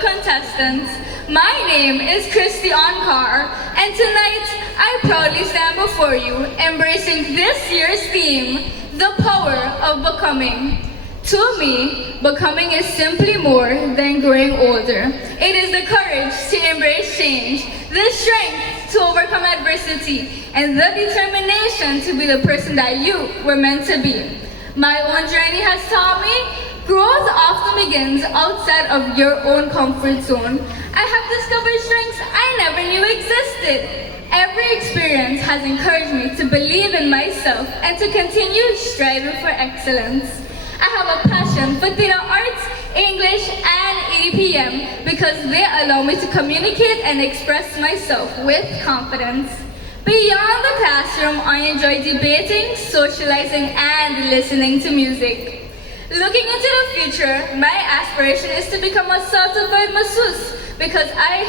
Contestants. My name is Kristy Onkar, and tonight I proudly stand before you, embracing this year's theme, the power of becoming. To me, becoming is simply more than growing older. It is the courage to embrace change, the strength to overcome adversity, and the determination to be the person that you were meant to be. My own journey has taught me growth often begins outside of your own comfort zone. I have discovered strengths I never knew existed. Every experience has encouraged me to believe in myself and to continue striving for excellence. I have a passion for theater arts, English, and EDPM because they allow me to communicate and express myself with confidence. Beyond the classroom, I enjoy debating, socializing, and listening to music. Looking into the future, my aspiration is to become a certified masseuse because I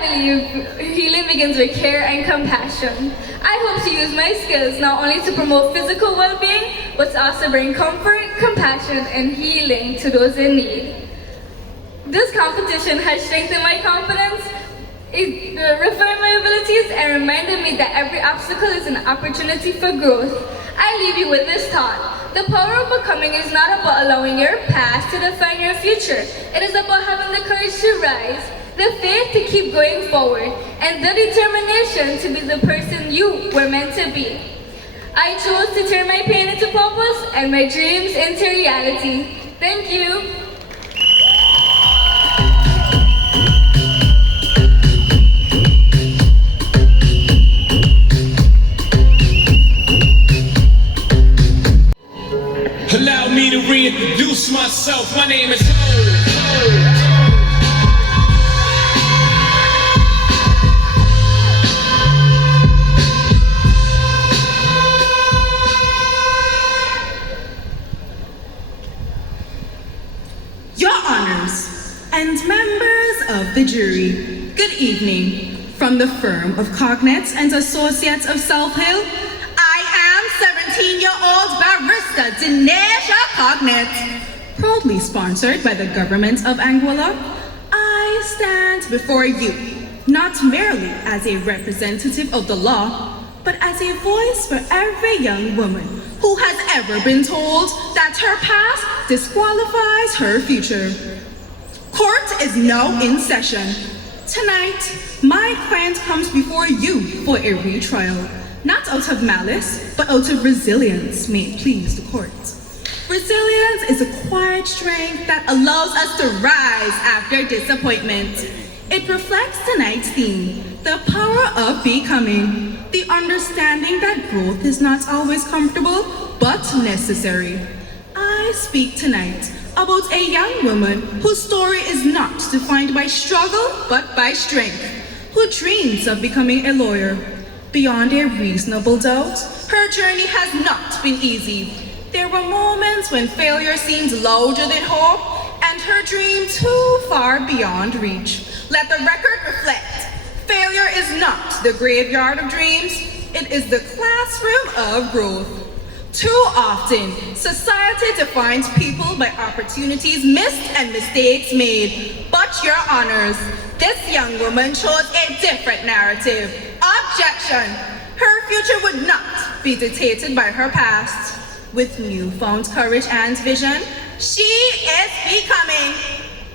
believe healing begins with care and compassion. I hope to use my skills not only to promote physical well-being, but to also bring comfort, compassion, and healing to those in need. This competition has strengthened my confidence, refined my abilities, and reminded me that every obstacle is an opportunity for growth. I leave you with this thought. The power of becoming is not about allowing your past to define your future. It is about having the courage to rise, the faith to keep going forward, and the determination to be the person you were meant to be. I chose to turn my pain into purpose and my dreams into reality. Thank you. Allow me to reintroduce myself. My name is Your honors and members of the jury, good evening. From the firm of Cognette and Associates of South Hill, I am 17-year-old barrister Denayja Cognette. Proudly sponsored by the government of Anguilla, I stand before you, not merely as a representative of the law, but as a voice for every young woman who has ever been told that her past disqualifies her future. Court is now in session. Tonight, my client comes before you for a retrial, not out of malice, but out of resilience, may it please the court. Resilience is a quiet strength that allows us to rise after disappointment. It reflects tonight's theme, the power of becoming, the understanding that growth is not always comfortable, but necessary. I speak tonight about a young woman whose story is not defined by struggle, but by strength, who dreams of becoming a lawyer. Beyond a reasonable doubt, her journey has not been easy. There were moments when failure seemed louder than hope, and her dream too far beyond reach. Let the record reflect, failure is not the graveyard of dreams, it is the classroom of growth. Too often, society defines people by opportunities missed and mistakes made. But your honors, this young woman chose a different narrative. Objection! Her future would not be dictated by her past. With newfound courage and vision, she is becoming.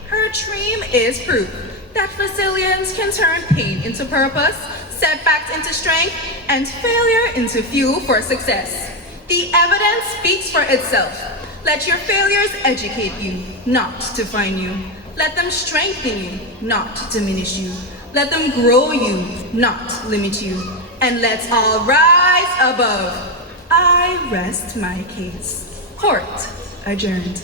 Her dream is proof that resilience can turn pain into purpose, setbacks into strength, and failure into fuel for success. The evidence speaks for itself. Let your failures educate you, not define you. Let them strengthen you, not diminish you. Let them grow you, not limit you. And let's all rise above. I rest my case. Court adjourned.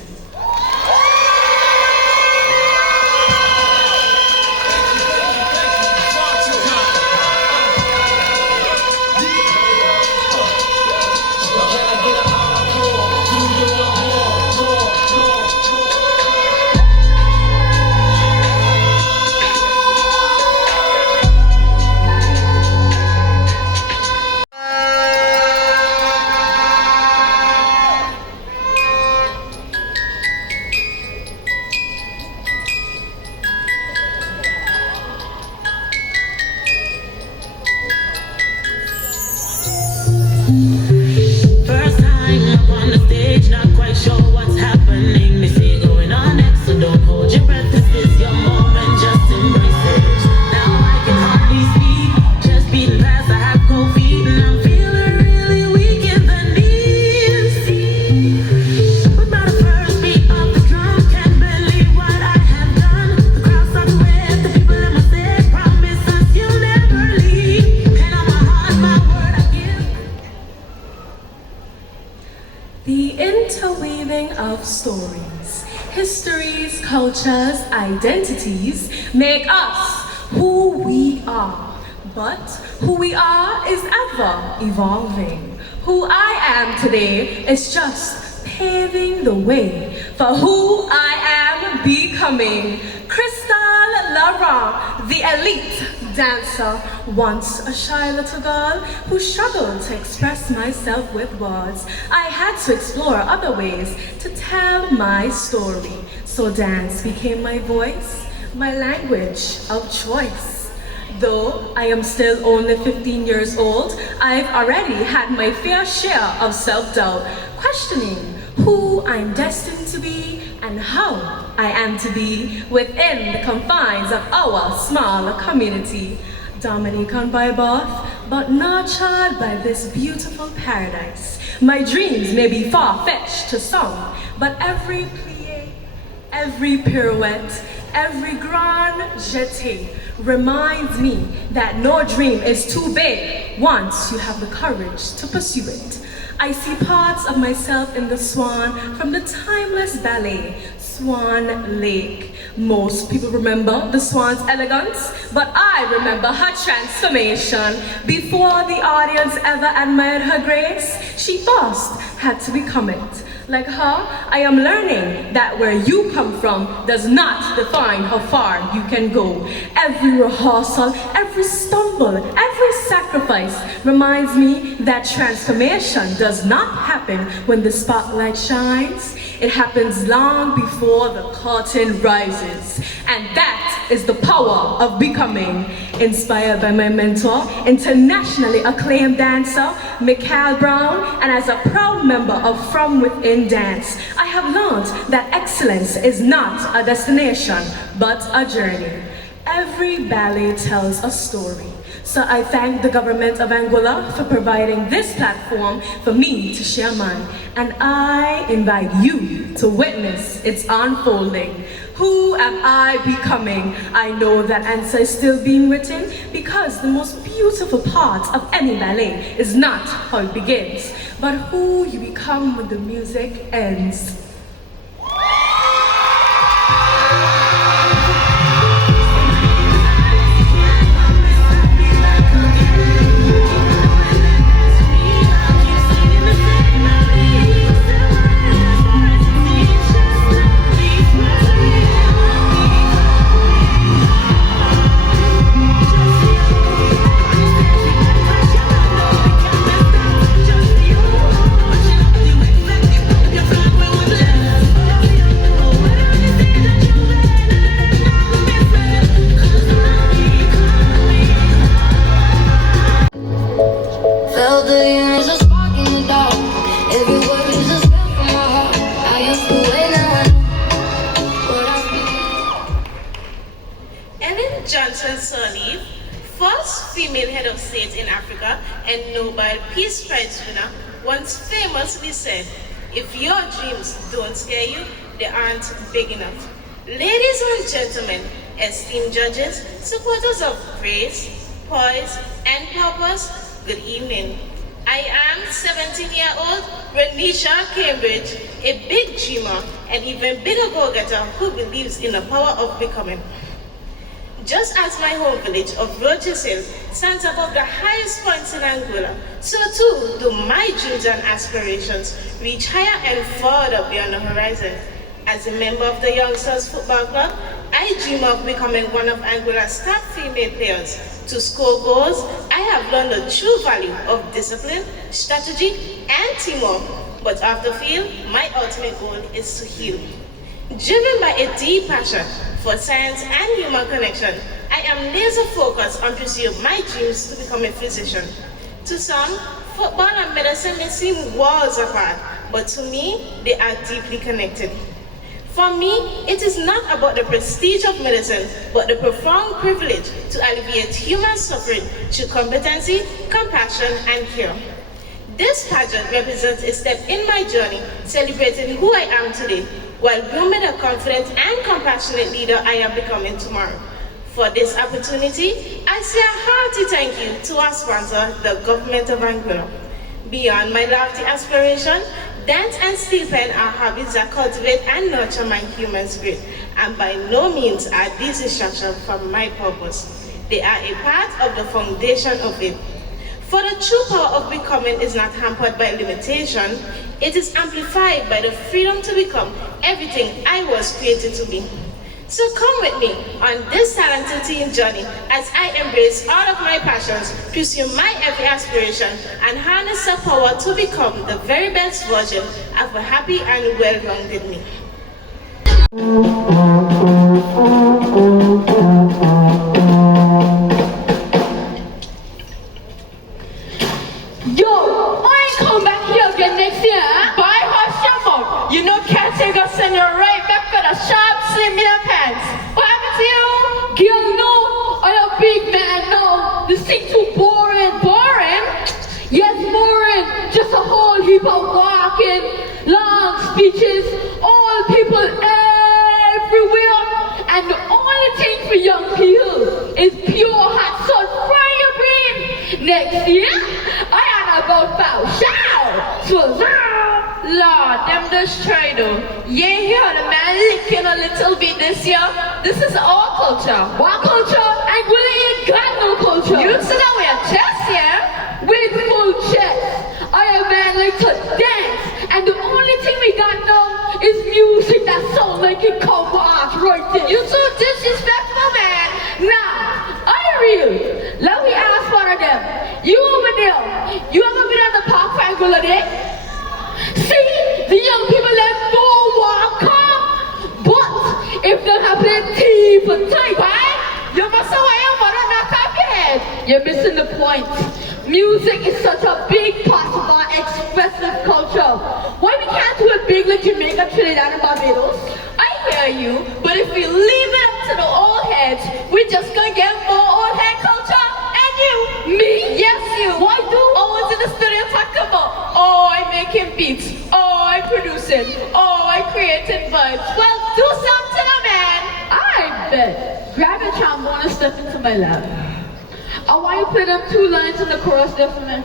weaving of stories. Histories, cultures, identities make us who we are. But who we are is ever evolving. Who I am today is just paving the way for who I am becoming. Krystal, Laurent, the elite dancer, once a shy little girl who struggled to express myself with words. I had to explore other ways to tell my story. So dance became my voice, my language of choice. Though I am still only 15 years old, I've already had my fair share of self-doubt, questioning who I'm destined to be and how I am to be within the confines of our small community. Dominican by birth, but nurtured by this beautiful paradise. My dreams may be far-fetched to some, but every plie, every pirouette, every grand jeté reminds me that no dream is too big once you have the courage to pursue it. I see parts of myself in the swan from the timeless ballet, Swan Lake. Most people remember the swan's elegance, but I remember her transformation. Before the audience ever admired her grace, she first had to become it. Like her, I am learning that where you come from does not define how far you can go. Every rehearsal, every stumble, every sacrifice reminds me that transformation does not happen when the spotlight shines. It happens long before the curtain rises. And that is the power of becoming. Inspired by my mentor, internationally acclaimed dancer, Michael Brown, and as a proud member of From Within Dance, I have learned that excellence is not a destination, but a journey. Every ballet tells a story. So I thank the government of Anguilla for providing this platform for me to share mine. And I invite you to witness its unfolding. Who am I becoming? I know that answer is still being written because the most beautiful part of any ballet is not how it begins, but who you become when the music ends. And Nobel Peace Prize winner once famously said, "If your dreams don't scare you, they aren't big enough." Ladies and gentlemen, esteemed judges, supporters of grace, poise, and purpose, good evening. I am 17-year-old Ronnisha Cambridge, a big dreamer and even bigger go-getter who believes in the power of becoming. Just as my home village of Roches Hill stands above the highest points in Anguilla, so too do my dreams and aspirations reach higher and further beyond the horizon. As a member of the Youngsters Football Club, I dream of becoming one of Anguilla's top female players. To score goals, I have learned the true value of discipline, strategy, and teamwork. But off the field, my ultimate goal is to heal. Driven by a deep passion for science and human connection, I am laser focused on pursuing my dreams to become a physician. To some, football and medicine may seem worlds apart, but to me, they are deeply connected. For me, it is not about the prestige of medicine, but the profound privilege to alleviate human suffering through competency, compassion, and care. This pageant represents a step in my journey, celebrating who I am today, while grooming the confident and compassionate leader I am becoming tomorrow. For this opportunity, I say a hearty thank you to our sponsor, the Government of Anguilla. Beyond my lofty aspiration, Dance and steel pen are hobbies that cultivate and nurture my human spirit, and by no means are these distractions from my purpose. They are a part of the foundation of it. For the true power of becoming is not hampered by limitation, it is amplified by the freedom to become everything I was created to be. So come with me on this talented teen journey as I embrace all of my passions, pursue my every aspiration, and harness the power to become the very best version of a happy and well-rounded me. Yo, I ain't come back here again next year. Bye, hush your mouth. You know, can't take us send you right back for the sharp slim in your pants. What happened to you? Girl, no, I a big man now. This thing too boring. Boring? Yes, boring. Just a whole heap of walking, long speeches, all people everywhere. And the only thing for young people is pure hot sun. Fry your brain. Next year, I am about bow shout. So Lord, them just try though. Yeah, here the man licking a little bit this year. This is our culture. What culture? Anguilla ain't got no culture. You said that with your chest, yeah? With full chest. I a man like to dance. And the only thing we got now is music that sounds like it come off right there. You so disrespectful, man. Now, I real. Let me ask one of them. You over there, you ever been on the park for Anguilla Day? See, the young people let go walk up. But if they have plenty for time, right? You must have your mother knock off your head. You're missing the point. Music is such a big part of our expressive culture. Why we can't do it big like Jamaica, Trinidad, and Barbados? I hear you, but if we leave it up to the old heads, we're just gonna get more old head culture. And you, me, yes you. Why do? I was in the studio talking about, oh, I'm making beats, oh, I'm producing, oh, I'm creating vibes. Well, do something, man. I bet. Grab a trombone and step into my lab. I want you to play them 2 lines in the chorus there for me.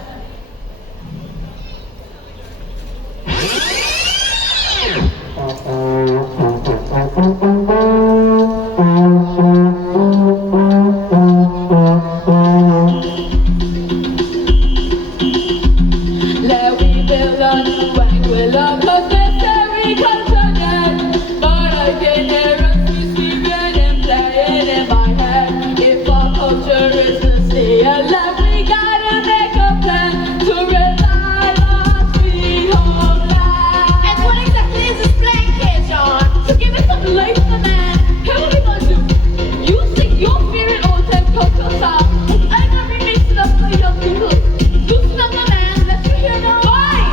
Let we belong, when we love, cause that's every culture dead. But I can hear us screaming and playing in my head. If our culture is to stay alive, we gotta make a plan to revive our sweet homeland. And what exactly is this plan, John? To give it some life, man. Here what we gonna do? You sing your favorite old time culture song, and I'm gonna remix it up for young people. Do something, man. Let's hear now. Fine.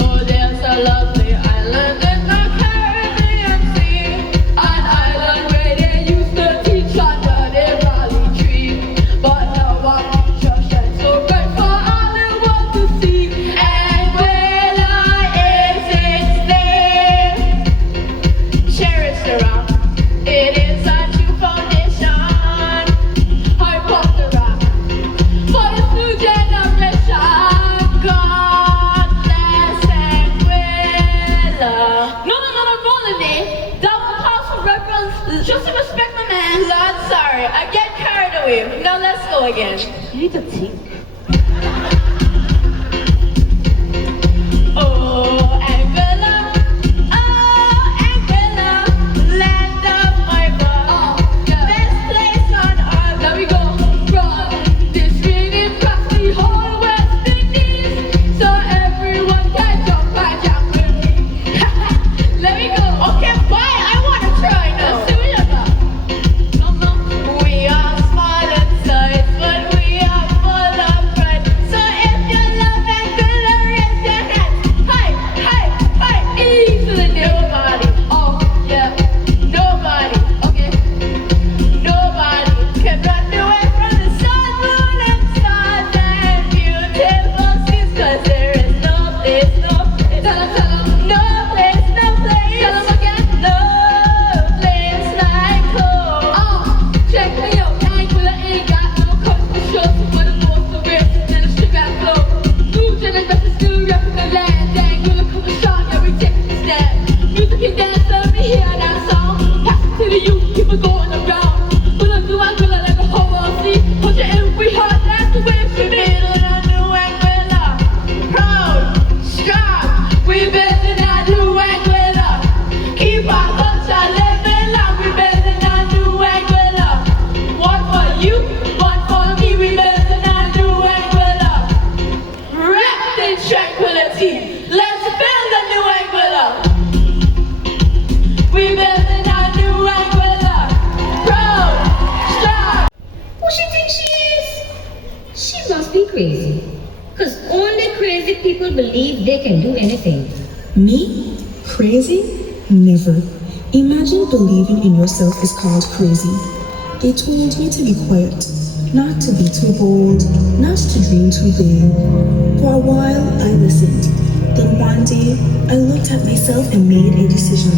Oh, there's a lovely island in the Caribbean Sea, an island where they used to teach under the valley tree. But now our future shines so bright for all the world to see. Anguilla is its name. Cherish the rock, it is a true foundation. I pop the rock for this new generation. God bless Anguilla. No, Lenny. That one calls for reference. Just to respect my man. Lord, sorry, I get carried away. Now let's go again. You need to think. Oh, Anguilla, land of my birth. Best place on earth. There we go. Run this rhythm across the whole West Indies, so everyone can jump and jump with me. Let me go. Okay, bye. I wanna try now. See what you got. We are small in size, but we are full of pride. So if you love Anguilla, raise your hands. Hi, hi. believe they can do anything. Me? Crazy? Never. Imagine believing in yourself is called crazy. They told me to be quiet, not to be too bold, not to dream too big. For a while, I listened. Then one day, I looked at myself and made a decision.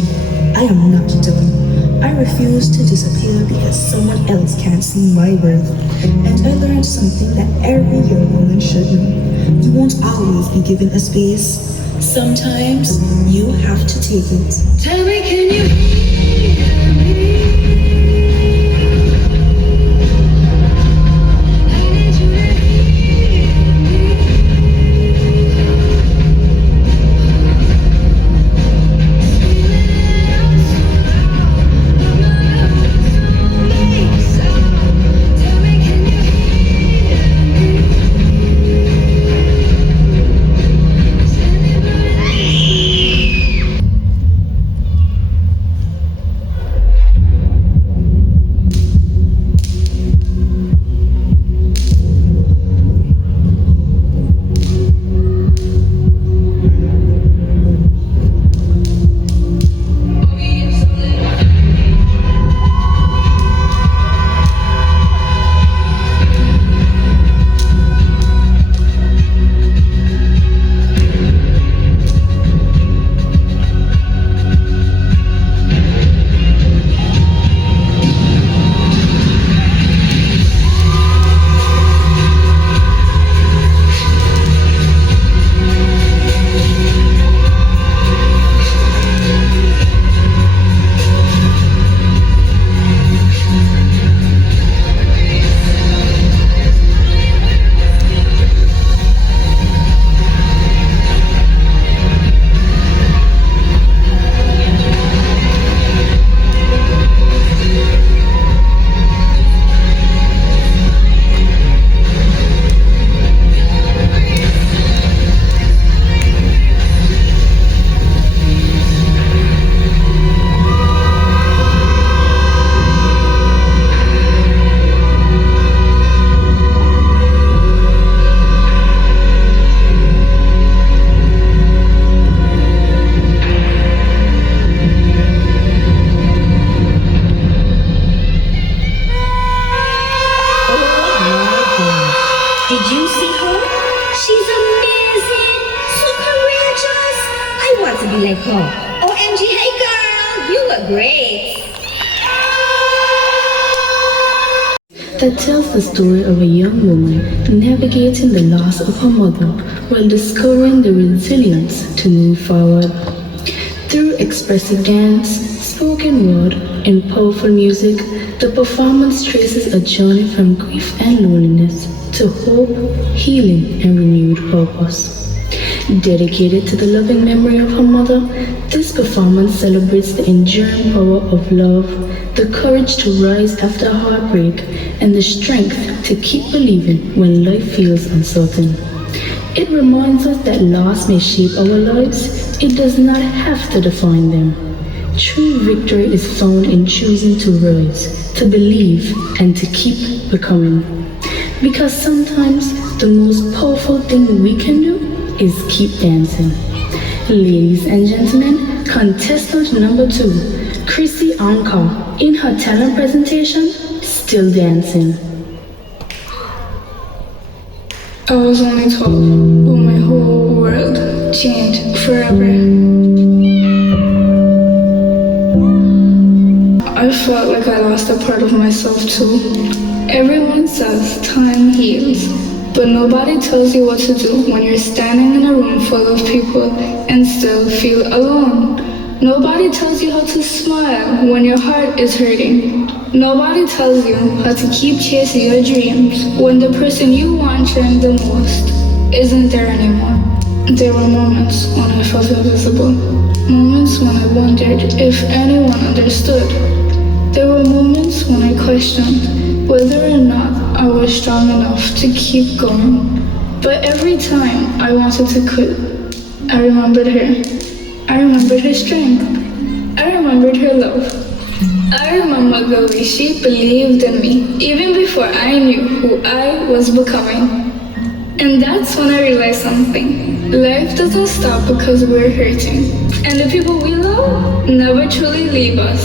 I am not done. I refuse to disappear because someone else can't see my worth. And I learned something that every young woman should know. You won't always be given a space. Sometimes you have to take it. Tell me, can you hear me? I need you to hear me. Screaming out so loud, I'm not able to make sound. Tell me, can you hear me? Did you see her? She's amazing, so courageous. I want to be like her. OMG, hey girl, you look great. That tells the story of a young woman navigating the loss of her mother while discovering the resilience to move forward. Through expressive dance, spoken word, and powerful music, the performance traces a journey from grief and loneliness to hope, healing, and renewed purpose. Dedicated to the loving memory of her mother, this performance celebrates the enduring power of love, the courage to rise after a heartbreak, and the strength to keep believing when life feels uncertain. It reminds us that loss may shape our lives, it does not have to define them. True victory is found in choosing to rise, to believe, and to keep becoming. Because sometimes the most powerful thing we can do is keep dancing. Ladies and gentlemen, contestant number 2, Kristy Onkar, in her talent presentation, Still Dancing. I was only 12, but my whole world changed forever. I felt like I lost a part of myself too. Everyone says time heals, but nobody tells you what to do when you're standing in a room full of people and still feel alone. Nobody tells you how to smile when your heart is hurting. Nobody tells you how to keep chasing your dreams when the person you want the most isn't there anymore. There were moments when I felt invisible, moments when I wondered if anyone understood. There were moments when I questioned whether or not I was strong enough to keep going. But every time I wanted to quit, I remembered her. I remembered her strength. I remembered her love. I remembered the way she believed in me, even before I knew who I was becoming. And that's when I realized something. life doesn't stop because we're hurting. And the people we love never truly leave us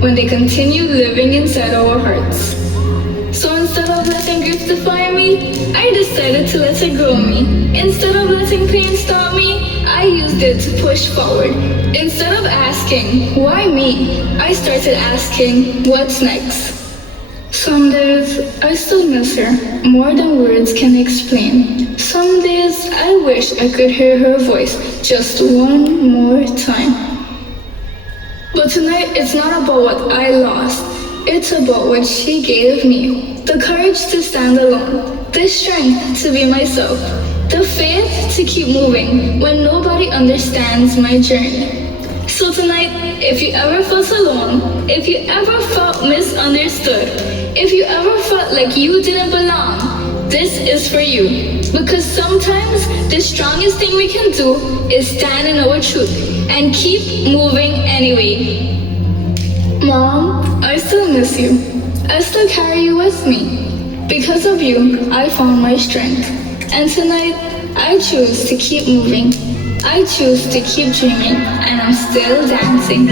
when they continue living inside our hearts. So instead of letting grief define me, I decided to let it grow me. Instead of letting pain stop me, I used it to push forward. Instead of asking, why me? I started asking, what's next? Some days, I still miss her, more than words can explain. Some days, I wish I could hear her voice just one more time. But tonight, it's not about what I lost. It's about what she gave me. The courage to stand alone, the strength to be myself, the faith to keep moving when nobody understands my journey. So tonight, if you ever felt alone, if you ever felt misunderstood, if you ever felt like you didn't belong, this is for you. Because sometimes the strongest thing we can do is stand in our truth and keep moving anyway. Mom, I still miss you. I still carry you with me. Because of you, I found my strength. And tonight, I choose to keep moving. I choose to keep dreaming, and I'm still dancing.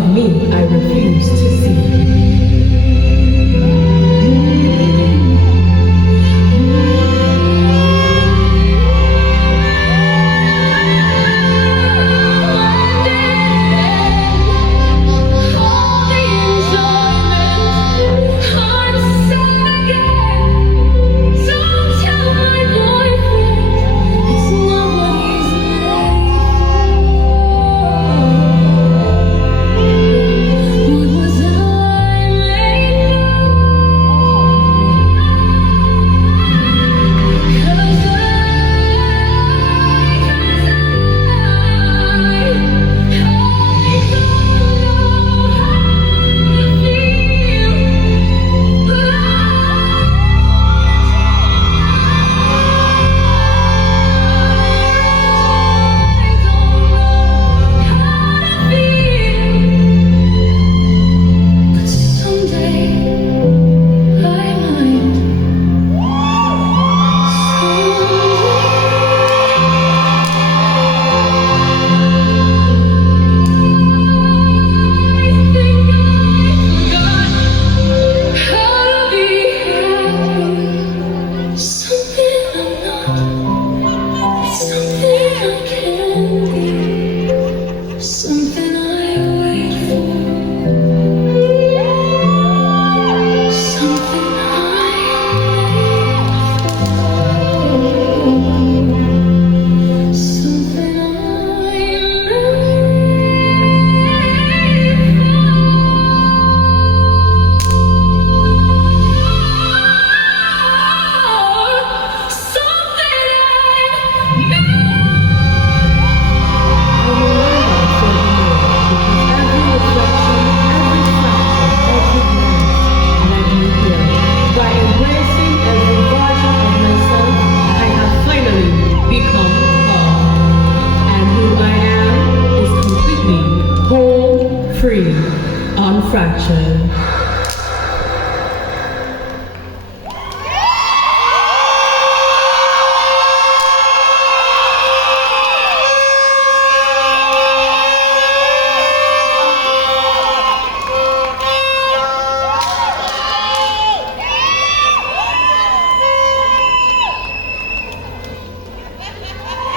of me I refuse to see.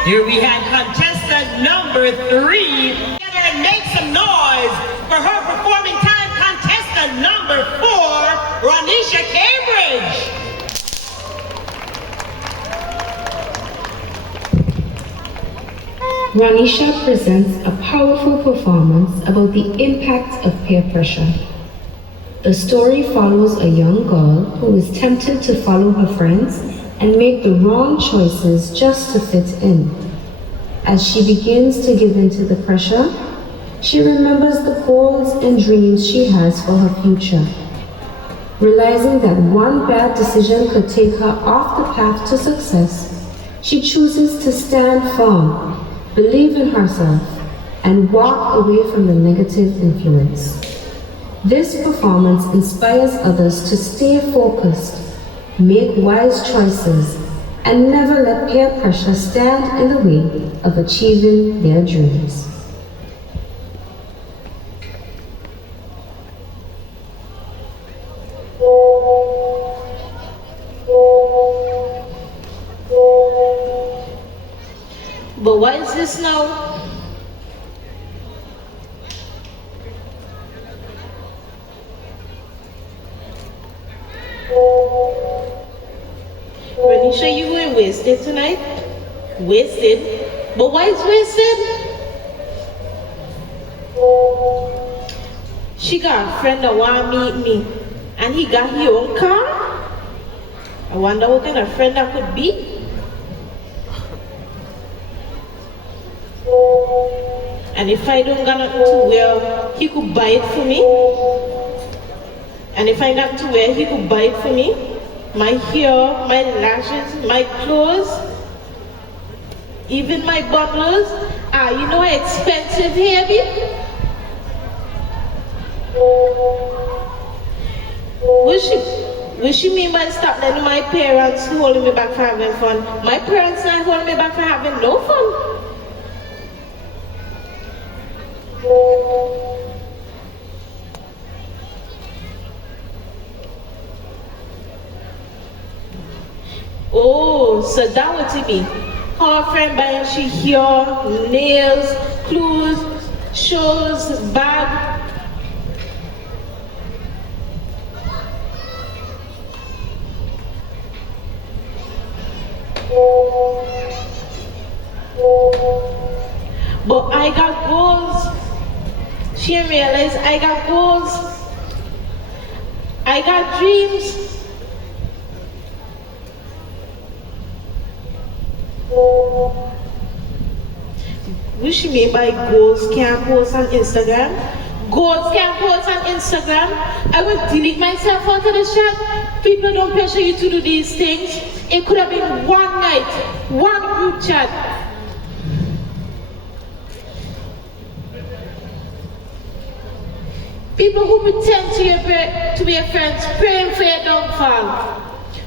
Here we have contestant number 3. Together and make some noise for her performing time, contestant number 4, Ronnisha Cambridge. Ronnisha presents a powerful performance about the impact of peer pressure. The story follows a young girl who is tempted to follow her friends and make the wrong choices just to fit in. As she begins to give in to the pressure, she remembers the goals and dreams she has for her future. Realizing that one bad decision could take her off the path to success, she chooses to stand firm, believe in herself, and walk away from the negative influence. This performance inspires others to stay focused, make wise choices, and never let peer pressure stand in the way of achieving their dreams. But what is this now? Ronnisha, you were wasted tonight? Wasted? But why is wasted? She got a friend that want to meet me, and he got his own car? I wonder what kind of friend that could be. And if I don't got nothing to wear, he could buy it for me. And if I got to wear, he could buy it for me. My hair, my lashes, my clothes, even my bucklers. You know how expensive hair be? What she mean by stop letting my parents holding me back for having fun? My parents not holding me back for having no fun. Oh, so that what it mean? Her friend buying she hair, nails, clothes, shoes, bag. But I got goals. She realized I got goals. I got dreams. What she mean by goals can't post on Instagram? Goals can't post on Instagram. I will delete myself out of the chat. People don't pressure you to do these things. It could have been one night, one group chat. People who pretend to be your friends, praying for your downfall.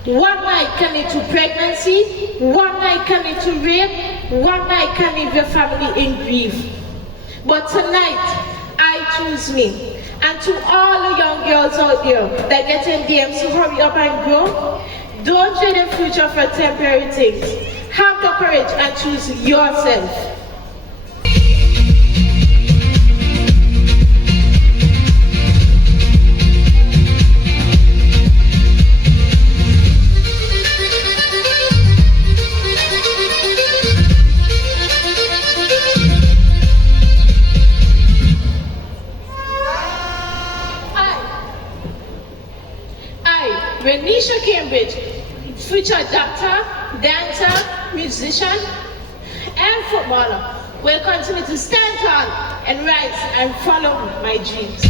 One night can lead to pregnancy, one night can lead to rape, one night can leave your family in grief. But tonight, I choose me. And to all the young girls out there that get in DMs to hurry up and grow, don't trade the future for temporary things. Have the courage and choose yourself. Ronnisha Cambridge, future doctor, dancer, musician, and footballer, will continue to stand tall and rise and follow my dreams.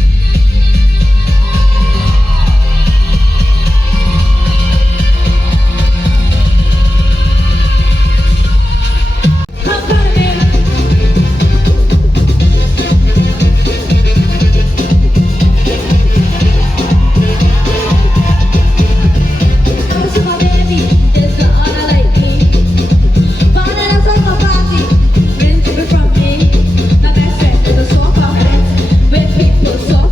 From me, my best friend is a sofa friend with people so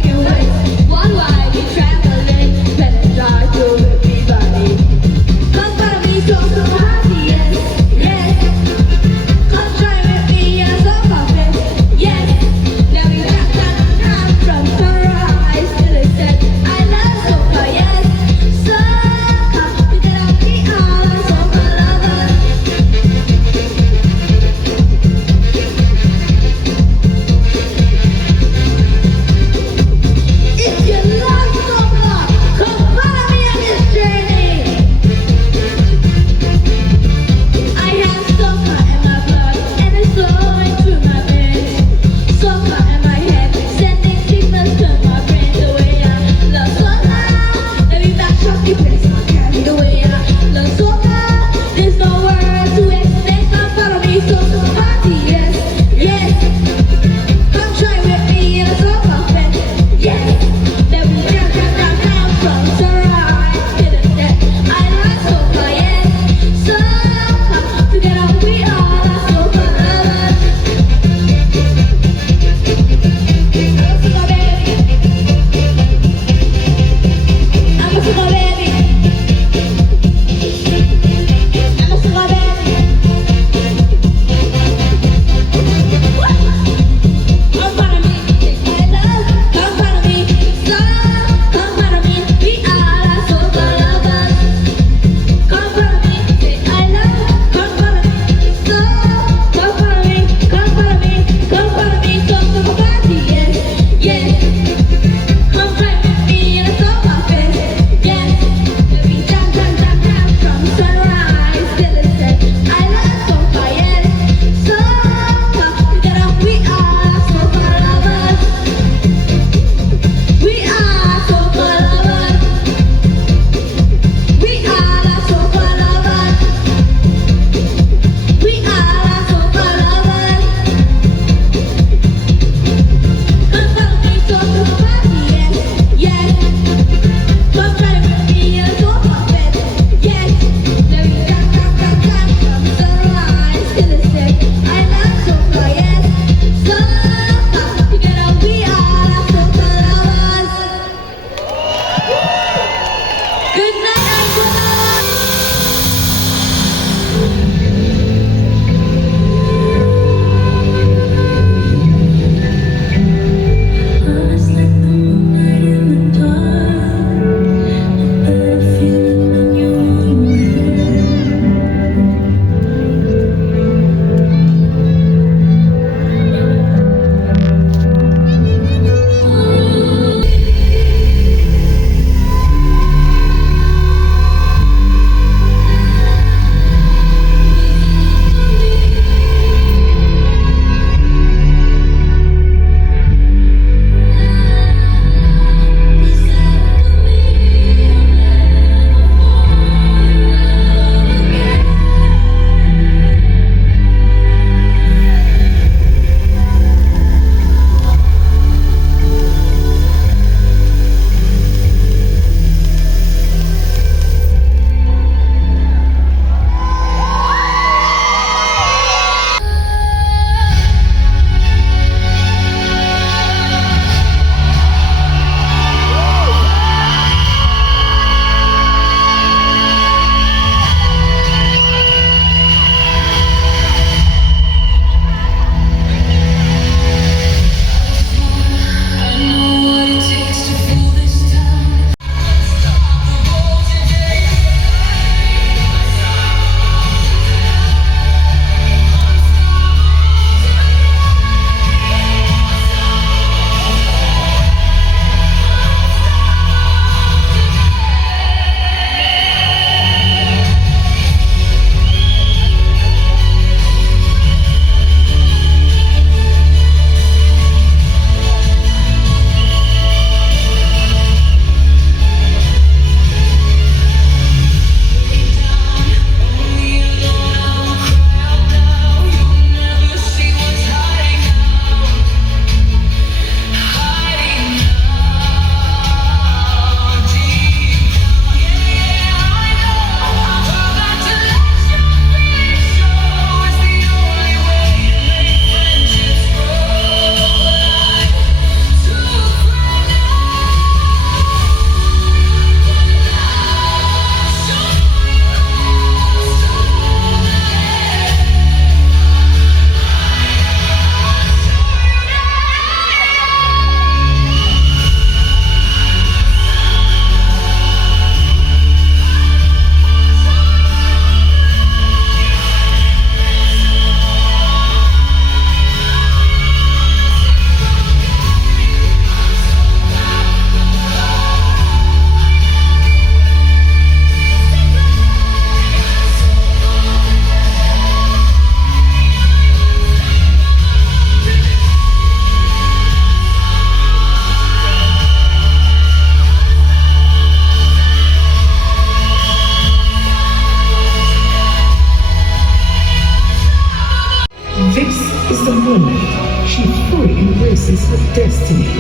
This is her destiny.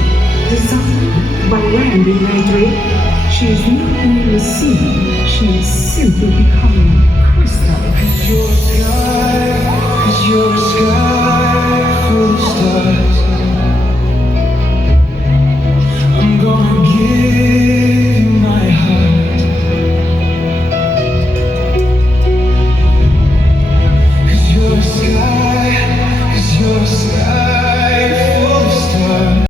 Designed by Randy Landry, she is not only seen, she is simply becoming Krystal. You're a sky, 'cause you're a sky full of stars. I'm gonna give you my heart. 'Cause you're a sky, 'cause you're a sky full of stars.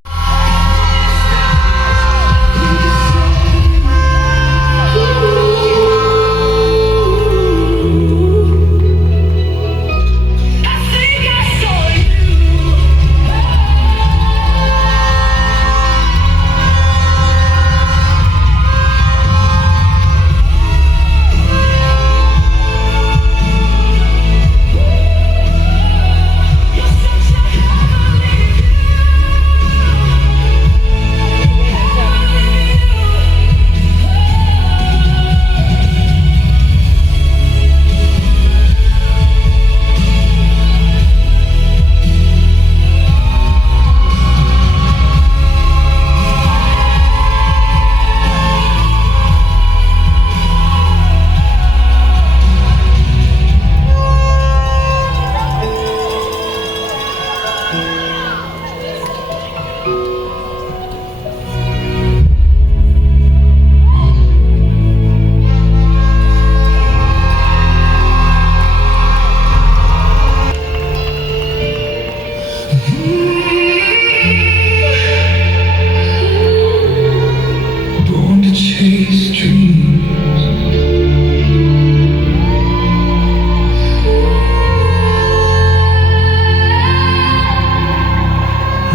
Born to chase dreams.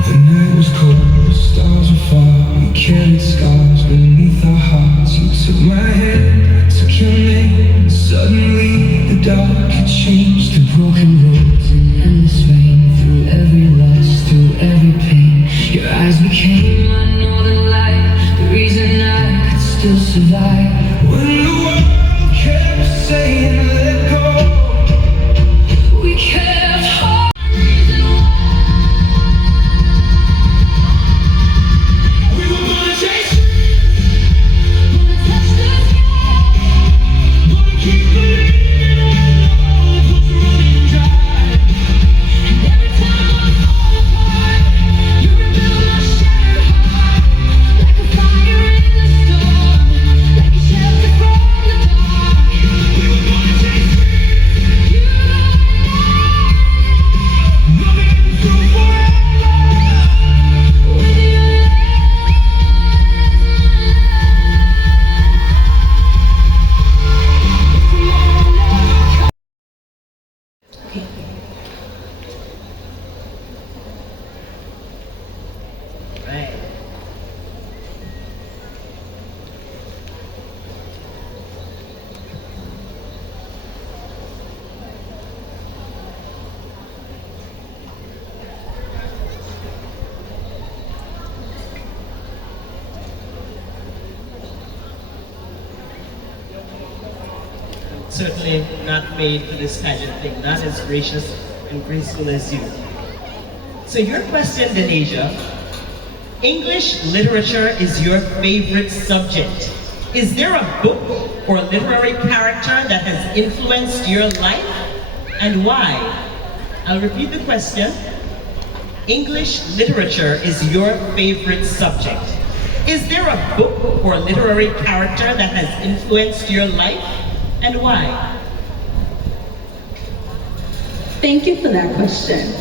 The night was cold, the stars were far. We carried scars beneath our hearts. You took my hand, I took your name, and suddenly the dark had changed to broken roads in endless rain. Through every loss, through every pain, your eyes became my northern light. The reason I could still survive. When the world kept saying let go, we kept holding. We were gonna chase dreams, gonna touch the sky, gonna keep believing when love was running dry. And every time I fall apart, you rebuild my shattered heart. Like a fire in the storm, like a shelter from the dark. We were gonna chase dreams, you and I, running through forever. With your Right. Certainly not made for this pageant thing, not as gracious and graceful as you. So your question, Denayja, English literature is your favorite subject. Is there a book or literary character that has influenced your life, and why? I'll repeat the question. English literature is your favorite subject. Is there a book or literary character that has influenced your life, and why? Thank you for that question.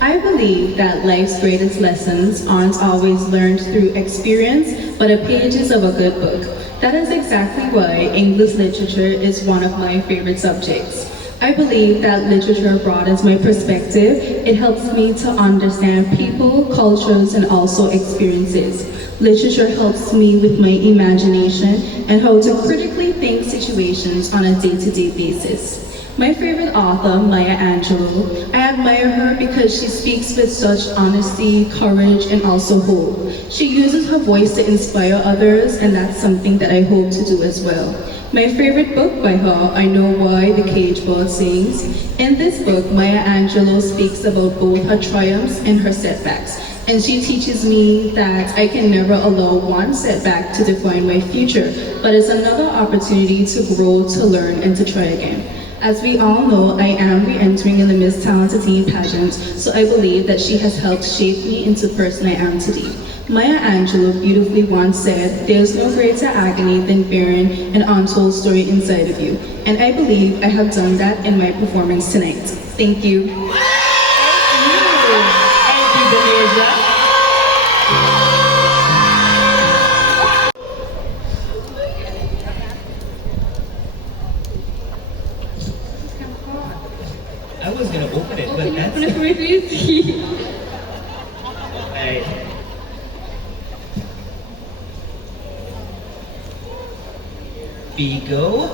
I believe that life's greatest lessons aren't always learned through experience, but the pages of a good book. That is exactly why English literature is one of my favorite subjects. I believe that literature broadens my perspective. It helps me to understand people, cultures, and also experiences. Literature helps me with my imagination and how to critically think situations on a day-to-day basis. My favorite author, Maya Angelou, I admire her because she speaks with such honesty, courage, and also hope. She uses her voice to inspire others, and that's something that I hope to do as well. My favorite book by her, I Know Why the Cage Bird Sings. In this book, Maya Angelou speaks about both her triumphs and her setbacks. And she teaches me that I can never allow one setback to define my future, but it's another opportunity to grow, to learn, and to try again. As we all know, I am re-entering in the Miss Talented Teen pageant, so I believe that she has helped shape me into the person I am today. Maya Angelou beautifully once said, "There's no greater agony than bearing an untold story inside of you." And I believe I have done that in my performance tonight. Thank you. Thank you, Denayja. I was gonna open it, but that's Alright. Bigo.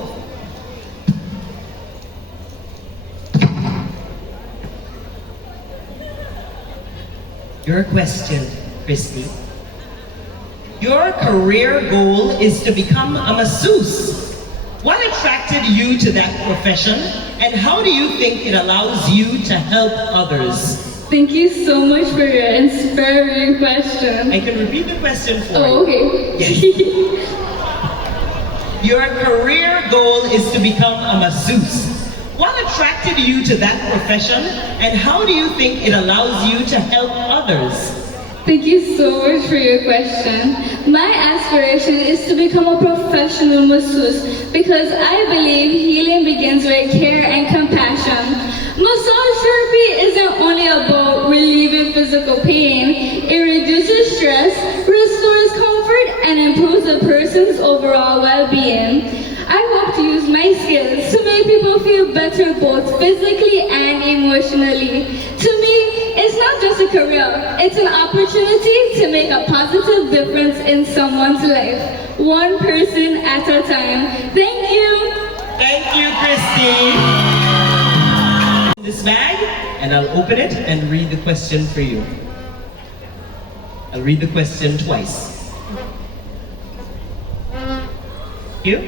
Your question, Kristy. Your career goal is to become a masseuse. What attracted you to that profession, and how do you think it allows you to help others? Thank you so much for your inspiring question. I can repeat the question for you. Oh, okay. Yes. Your career goal is to become a masseuse. What attracted you to that profession, and how do you think it allows you to help others? Thank you so much for your question. My aspiration is to become a professional masseuse because I believe healing begins with care and compassion. Massage therapy isn't only about relieving physical pain, it reduces stress, restores comfort, and improves a person's overall well-being. I hope to use my skills to make people feel better both physically and emotionally. To me, it's not just a career, it's an opportunity to make a positive difference in someone's life, one person at a time. Thank you. Thank you, Kristy. This bag, and I'll open it and read the question for you. I'll read the question twice. You?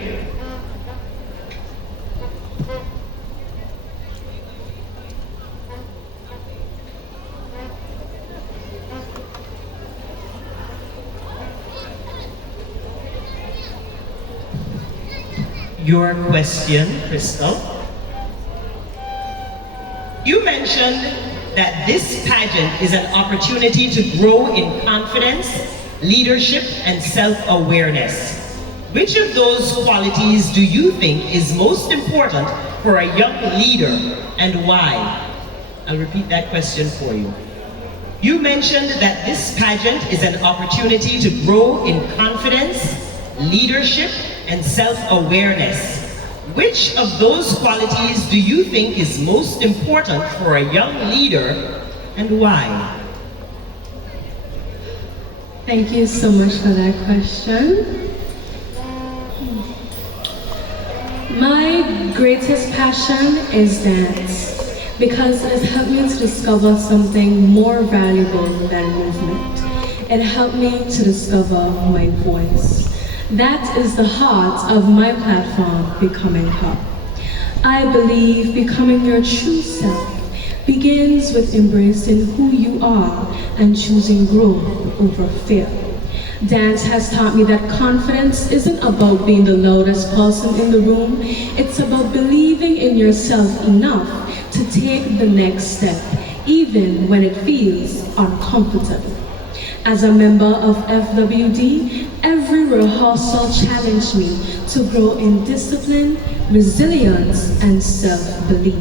Your question, Krystal. You mentioned that this pageant is an opportunity to grow in confidence, leadership, and self-awareness. Which of those qualities do you think is most important for a young leader, and why? I'll repeat that question for you. You mentioned that this pageant is an opportunity to grow in confidence, leadership, and self-awareness. Which of those qualities do you think is most important for a young leader, and why? Thank you so much for that question. My greatest passion is dance because it has helped me to discover something more valuable than movement. It helped me to discover my voice. That is the heart of my platform, Becoming Her. I believe becoming your true self begins with embracing who you are and choosing growth over fear. Dance has taught me that confidence isn't about being the loudest person in the room. It's about believing in yourself enough to take the next step, even when it feels uncomfortable. As a member of FWD, every rehearsal challenged me to grow in discipline, resilience, and self-belief.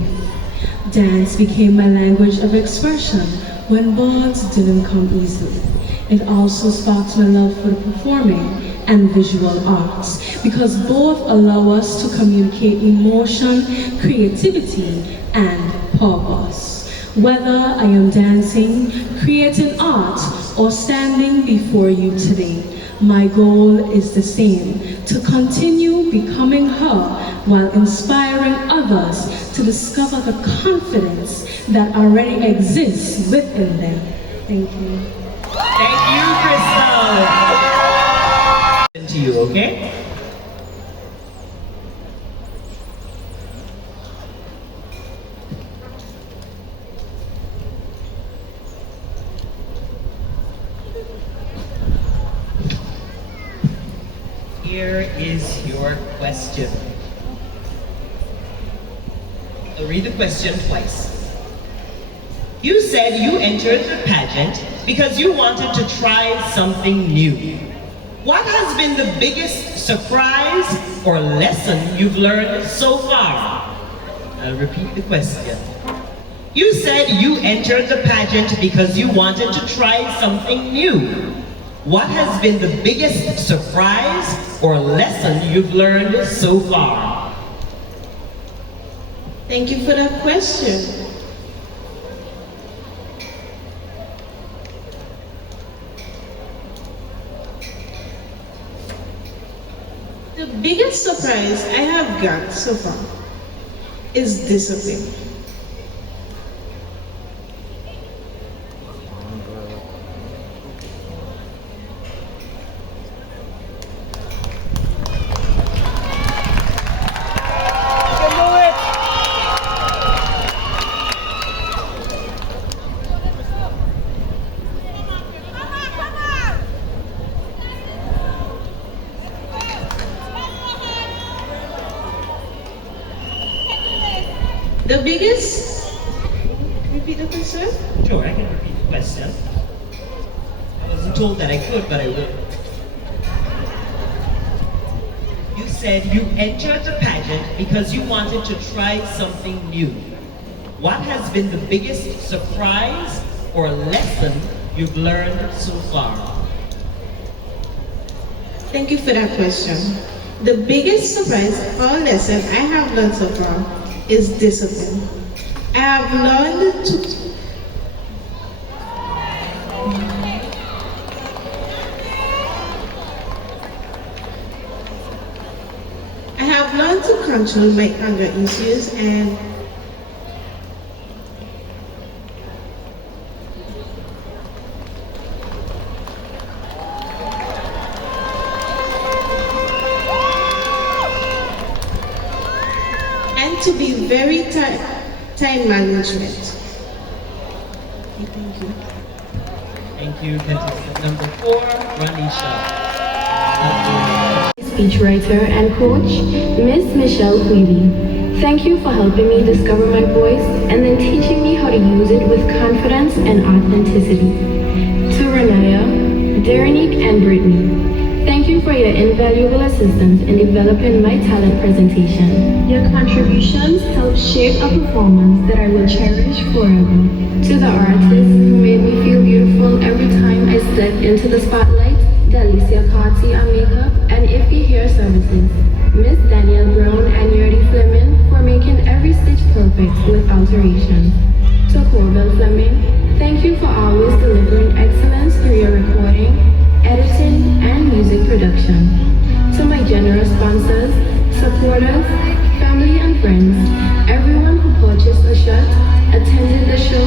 Dance became my language of expression when words didn't come easily. It also sparked my love for the performing and visual arts because both allow us to communicate emotion, creativity, and purpose. Whether I am dancing, creating art, or standing before you today, my goal is the same, to continue becoming her while inspiring others to discover the confidence that already exists within them. Thank you. Thank you, Krystal. To you, okay? Here is your question. I'll read the question twice. You said you entered the pageant because you wanted to try something new. What has been the biggest surprise or lesson you've learned so far? I'll repeat the question. You said you entered the pageant because you wanted to try something new. What has been the biggest surprise or lesson you've learned so far? Thank you for that question. The biggest surprise I have got so far is discipline. The biggest, repeat the question? Sure, I can repeat the question. I wasn't told that I could, but I will. You said you entered the pageant because you wanted to try something new. What has been the biggest surprise or lesson you've learned so far? Thank you for that question. The biggest surprise or lesson I have learned so far is discipline. I have learned to control my anger issues and to be very time management. Thank you. Thank you, contestant number 4, Ronnisha. Speechwriter and coach, Miss Michelle Wheely. Thank you for helping me discover my voice and then teaching me how to use it with confidence and authenticity. To Denayja, Derenique, and Brittany, thank you for your invaluable assistance in developing my talent presentation. Your contributions helped shape a performance that I will cherish forever. To the artists who made me feel beautiful every time I stepped into the spotlight, Delicia Carty on makeup and Iffy Hair Services, Miss Danielle Brown and Yurdi Fleming for making every stitch perfect with alterations. To Corbell Fleming, thank you for always delivering excellence through your recording, editing, and music production. To my generous sponsors, supporters, family and friends, everyone who purchased a shirt, attended the show,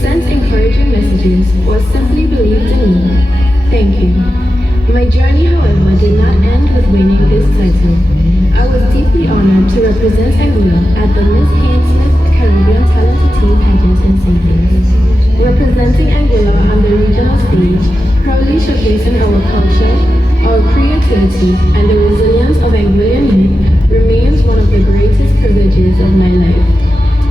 sent encouraging messages, or simply believed in me, thank you. My journey, however, did not end with winning this title. I was deeply honored to represent Anguilla at the Miss Haynes-Smith Caribbean Talented Teen Pageant in St. Louis. Representing Anguilla on the regional stage, proudly showcasing our culture, our creativity, and the resilience of Anguillan youth remains one of the greatest privileges of my life.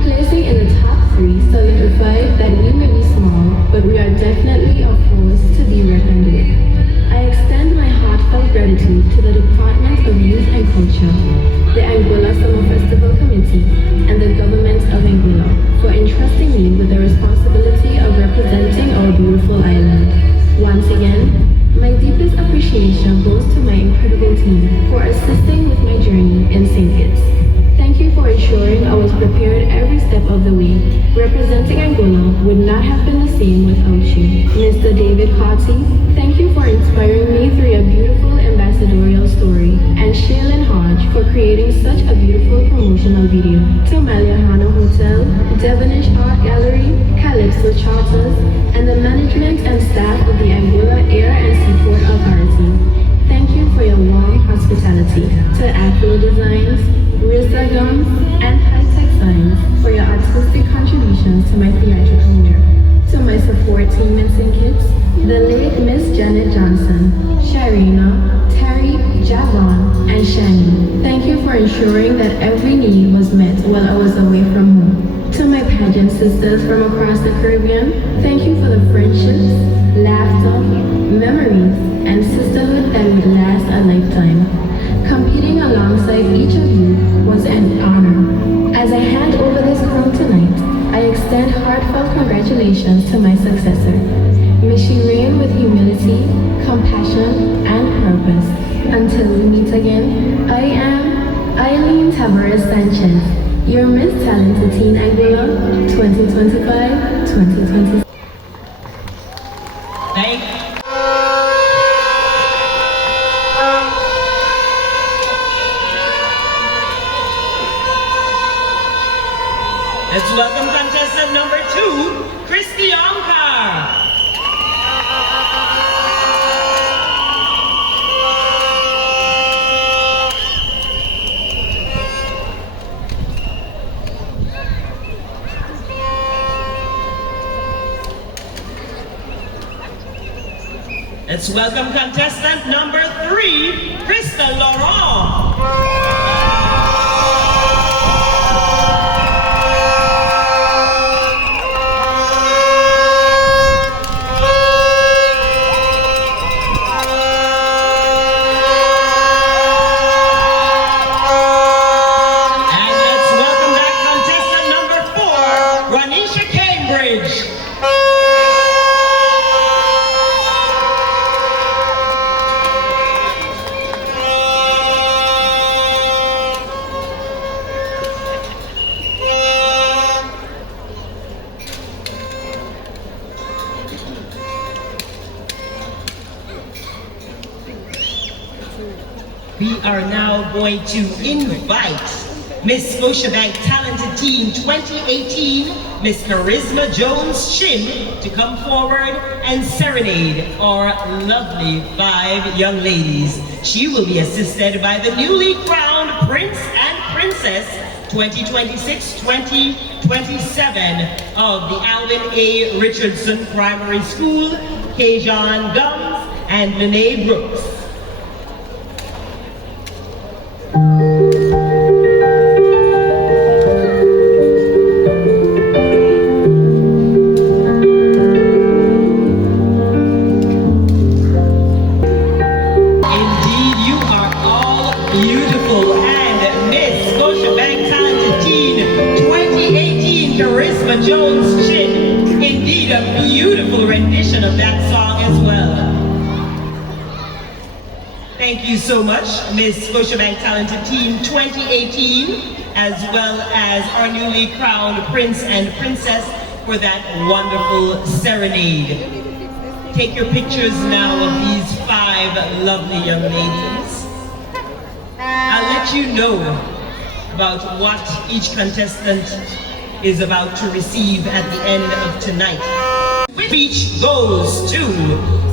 Placing in the top 3 solidified that we may be small, but we are definitely a force to be reckoned with. I extend my heartfelt gratitude to the Department of Youth and Culture, the Anguilla Summer Festival Committee, and the government of Anguilla for entrusting me with the responsibility of representing our beautiful island. Once again, my deepest appreciation goes to my incredible team for assisting with my journey in St. Kitts. Thank you for ensuring I was prepared every step of the way. Representing Anguilla would not have been the same without you. Mr. David Carty, thank you for inspiring me through your beautiful ambassadorial story. And Shaylin Hodge for creating such a beautiful promotional video. To Maliahana Hotel, Devonish Art Gallery, Calypso Charters, and the management and staff of the Anguilla Air and Seaport Authority. Thank you for your warm hospitality. To Afro Designs, Risa Gums, and High Tech Signs for your artistic contributions to my theatrical work. To my support team in St. Kitts, the late Miss Janet Johnson, Sharina, Terry, Javon, pageant sisters from across the Caribbean, thank you for the friendships, laughter, memories, and sisterhood that would last a lifetime. Competing alongside each of you was an honor. As I hand over this crown tonight, I extend heartfelt congratulations to my successor. May she reign with humility, compassion, and purpose. Until we meet again, I am Eileen Tavares Sanchez, your Miss Talented Teen Anguilla 2025-2026. Thank you. Let's welcome contestant number 2, Kristy Onkar. Let's welcome contestant number 3, Krystal Laurent. We are now going to invite Miss Scotiabank Talented Teen 2018, Miss Charisma Jones Chin, to come forward and serenade our lovely 5 young ladies. She will be assisted by the newly crowned Prince and Princess 2026-2027 of the Alvin A. Richardson Primary School, Kajan Gums and Lene Brooks. Jones Chin, indeed a beautiful rendition of that song as well. Thank you so much, Miss Scotiabank Talented Teen 2018, as well as our newly crowned Prince and Princess for that wonderful serenade. Take your pictures now of these 5 lovely young ladies. I'll let you know about what each contestant is about to receive at the end of tonight. Speech goes to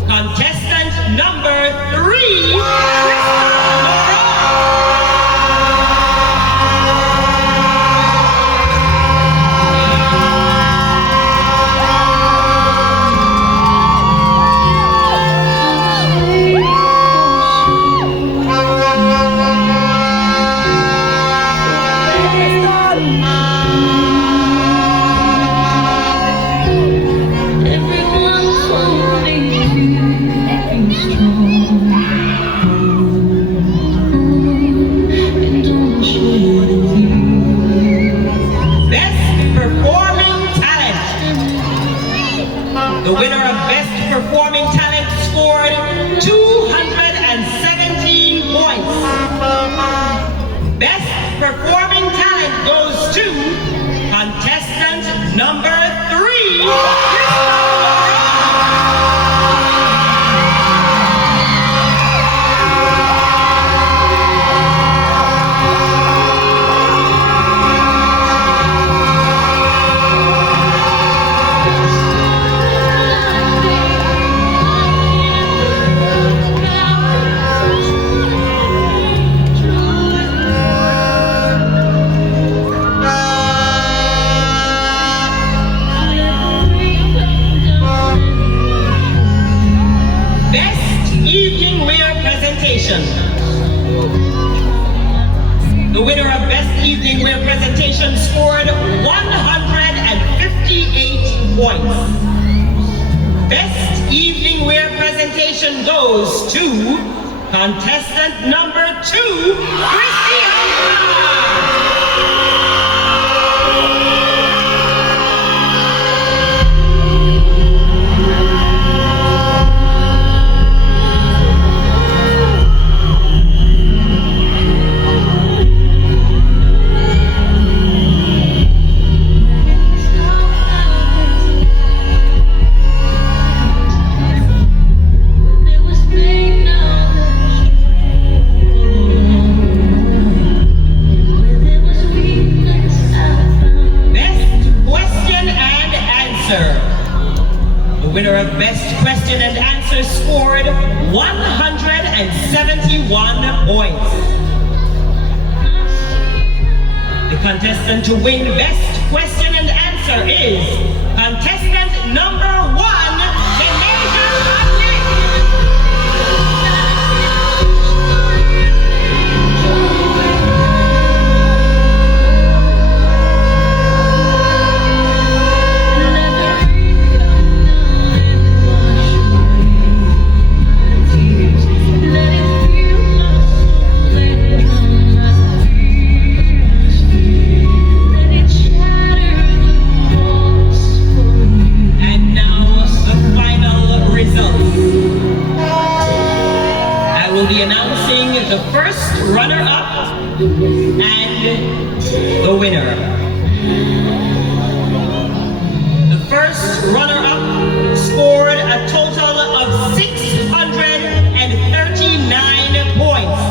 contestant number 3, The winner of Best Performing Talent scored 217 points. Best Performing Talent goes to contestant number 3, The winner of Best Evening Wear Presentation scored 150 Congratulations goes to contestant number 2, Kristy. The winner of Best Question and Answer scored 171 points. The contestant to win Best Question and Answer is contestant number 1, Denayja. Announcing the first runner-up and the winner. The first runner-up scored a total of 639 points.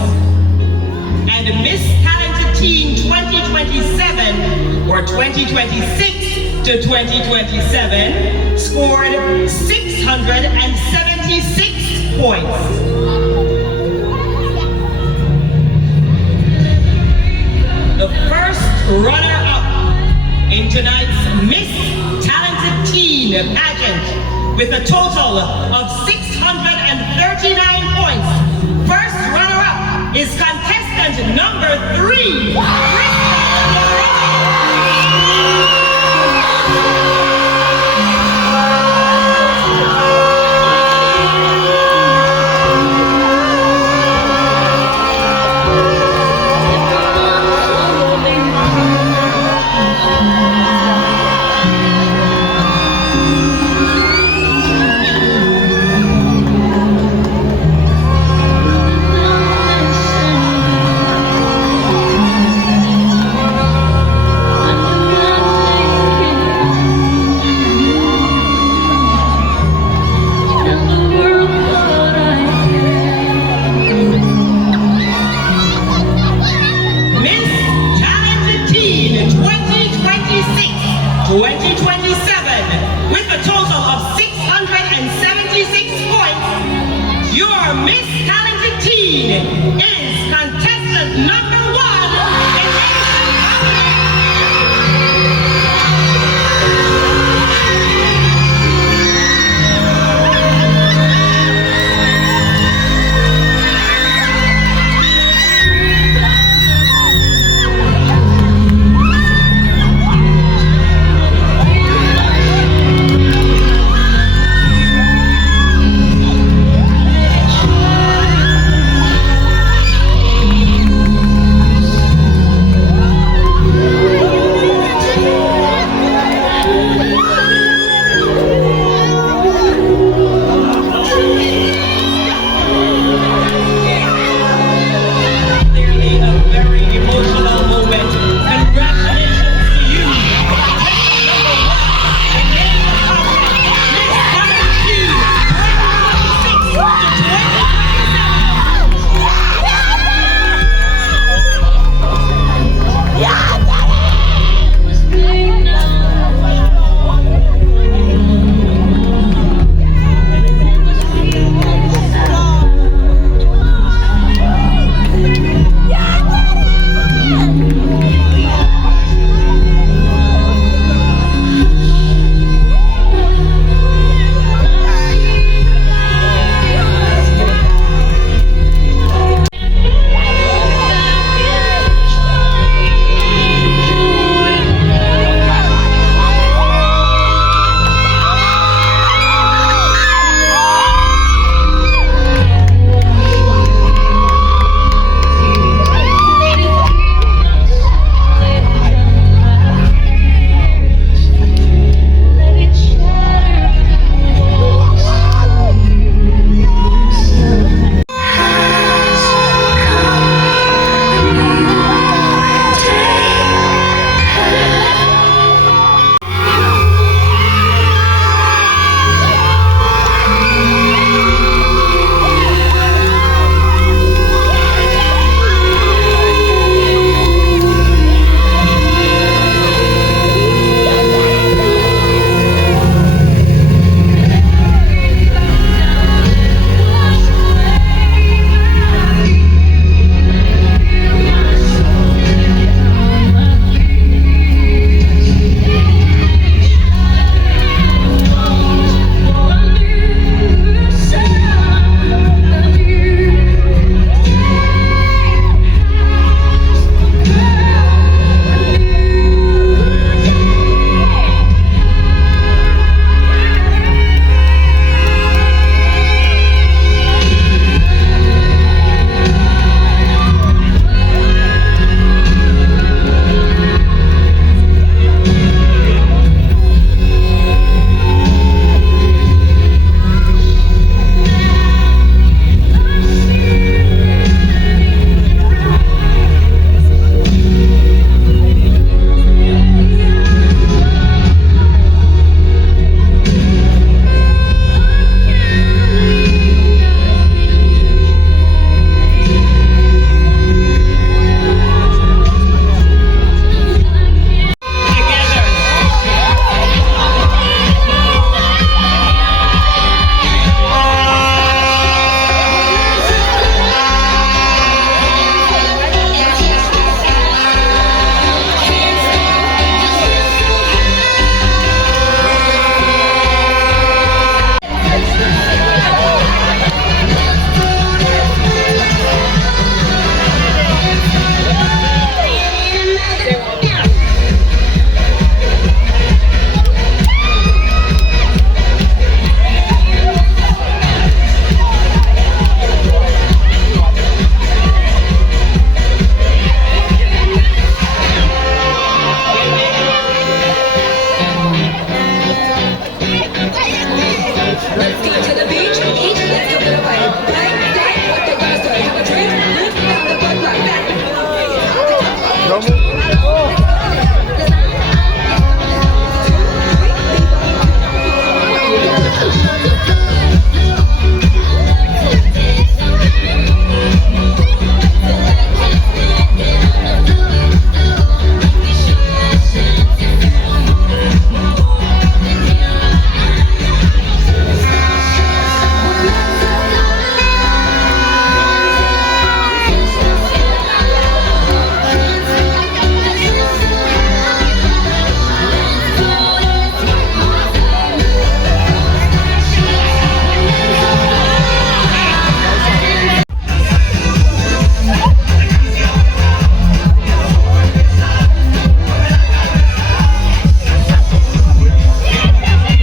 And Miss Talented Teen 2027 or 2026 to 2027 scored 676 points. The first runner-up in tonight's Miss Talented Teen Pageant with a total of 639 points. First runner-up is contestant number 3, Miss Talented Teen is contestant number